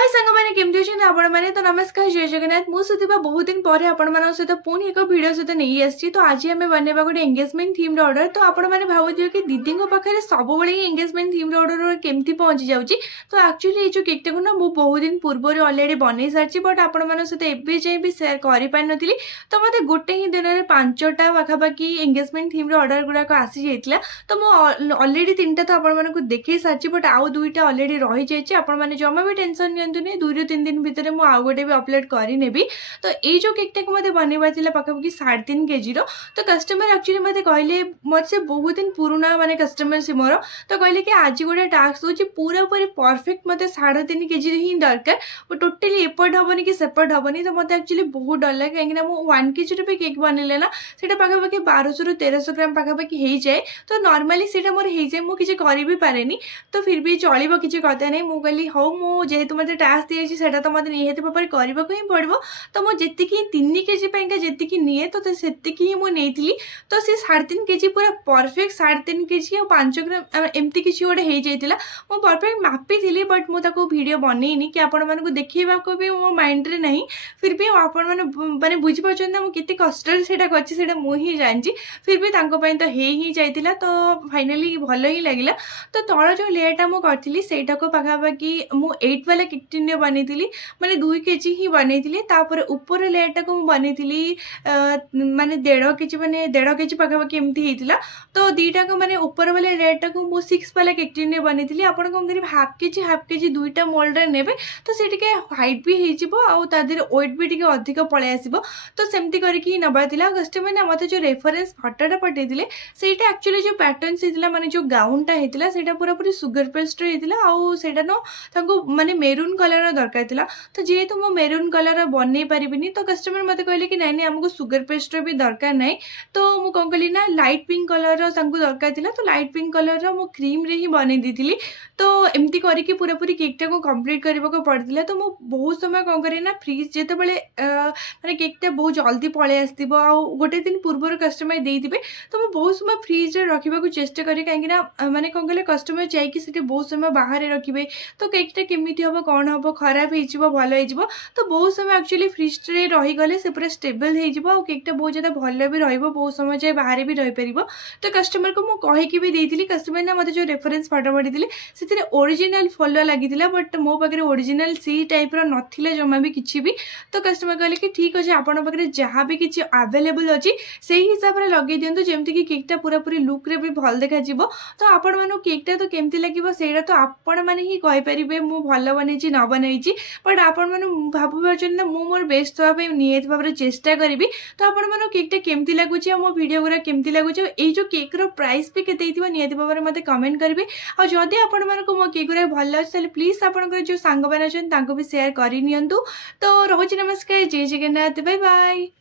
हाय सांग मैंने केमती अच्छे आपण मैंने तो नमस्कार जय जगन्नाथ मुझे बहुत दिन पर आपण सहित पुणी एक भिडियो सहित नहीं आसी तो आज आम बनवा गोटे एंगेजमेंट थीम ऑर्डर तो आपण मैंने भावुए कि दीदी पाखे सब एंगेजमेंट थीम ऑर्डर केमती पहुंची जाऊँगी तो एक्चुअली ये जो केकटा को ना मुझे बहुत दिन पूर्व अलरेडी बन सारी बट आपण सहित एवं जाए भी सेयार कर पारि नी तो मत गोटे ही दिन में 5टा पाखापाखि एंगेजमेंट थीम ऑर्डर गुड़ाक आसी जाइए तो मुझे अलरेडी 3टा तो आपको देखे सारी बट आउ 2टा अलरेडी रही जाइए आपण जमा भी टेंशन नियंतुनी 2-3 दिन भितर मु आउ गोटे भी अपलोड करी तो ये जो केकटा को मत बनवा पाखापाखि 3.5 kg तो कस्टमर एक्चुअली मत कहले मत से बहुत दिन पुराना माने कस्टमर से मोर तो कहले कि आज गोटे टास्क दूसरी पूरा पूरी परफेक्ट मत 3.5 kg ही दरकार टोटाली एपट हेनी कि सेपट हेनी तो मत एक्चुअली बहुत डर लगे कहीं 1 kg भी केक बनले ना से पाखापाखि 1200 ରୁ 1300 ग्राम पाखापाखि हो जाए तो नॉर्मली से मोर हो जाए मुझे कर भी पारे तो फिर भी चलो किसी कथा नहीं मुझे कहली हौ मुझे मत टास्क दिए से तो मतलब निहती भाव करने ही पड़ो तो मुझे 3 kg जी निए तो से ही मुझे तो सी 3.5 kg पूरा परफेक्ट 3.5 kg और 5 ग्राम एमती किसी गोटे हो जाता मुझे परफेक्ट मापी थी बट मुझे वीडियो बनईनी कि आपण मानक देखा भी मो माइंड रे नहीं फिर भी आपण मैंने बुझीपार मुझे कष्ट से मुझे जानी फिर भी तो ही जाइला तो फाइनाली भल ही लगे तो तल जो लेयरटा मुझे करी पाखापाखि मुझे 8 वाला केक बनी माने 2 kg ही बनई तापर ऊपर लेयरटा को बनी माने 1.5 kg माने 1.5 kg पाखापाखि एमती होता तो दीटा को माने ऊपर वाला लेयरटा को मु 6 वाला केक बनी आप कौन करेंगे हाफ के जी 2टा मोल्ड ने तो सी हाइट भी हो देर वेट भी टे अधिक पलि आस तो सेमती करके नबार कस्टमर ना मत जो रेफरेन्स फटोटा पठे से एक्चुअली जो पैटर्न्स होता माने जो गाउनटा होता से पूरा पूरी सुगर पेस्ट होता आउटा न माने मेरून कलर दरकार था तो जेहेतु मो मेरून कलर बनई पारिनी तो कस्टमर मत कहले कि नहीं आमको सुगर पेस्ट भी दरकार ना तो मुझे कौन कली ना लाइट पिंक कलर दरकार था तो लाइट पिंक कलर मो क्रीम रे ही बनई दी तो एमती करके पूरा पूरी केकटा को कंप्लीट करने को पड़ता तो मुझे बहुत समय कौन करे ना फ्रिज जिते माने केकटा बहुत जल्दी पलि आसो गोटे दिन पूर्व कस्टमर देते तो मुझे बहुत समय फ्रिज रखा चेष्टा करी कहीं माने कौन कले कस्टमर जाकि बहुत समय बाहर रखिए तो केकटा केमी हम कौन हम खराब हो भल हो तो बहुत समय एक्चुअली फ्रिज रे रहीगले से पूरा स्टेबल हो केकटा बहुत ज़्यादा भल भी बहुत समय जाए बाहर भी रही पार तो कस्टमर को मुझे कहीकि भी देती कस्टमर ना मतलब जो रेफरेन्स फटो पड़ी से ओरिजिनल फॉलो लगी बट मो पाखे ओरिजिनल सी टाइप नाला जमा भी किसी भी तो कस्टमर कहले कि ठीक अच्छे आपन पाखे जहाँ भी किसी अवेलेबल अच्छी से हिसाब से लगे दिंतु जमती कि केकटा पूरा पूरी लुक रे भी भल देखा तो आपण मानू केकटा तो केमती लगे से तो आपण मैंने ही कहींपर मु भल बनई न बनई बट आपण मैंने भाई ना मोर बेस्ट हाँपी निहत भाव में चेष्टा करी तो आपण मानू केकटा केमती लगुच मो वीडियो गुरा केमती लगुच ये जो केक रो प्राइस भी केते निहत भाव में मत कमेंट करेंगे और जदि आपण मानक मो केक गुरा भल अच्छे प्लीज आपंकर जो सांग मैंने अच्छे भी सेयार करनी तो रोज नमस्कार जय जगन्नाथ बाय बाय।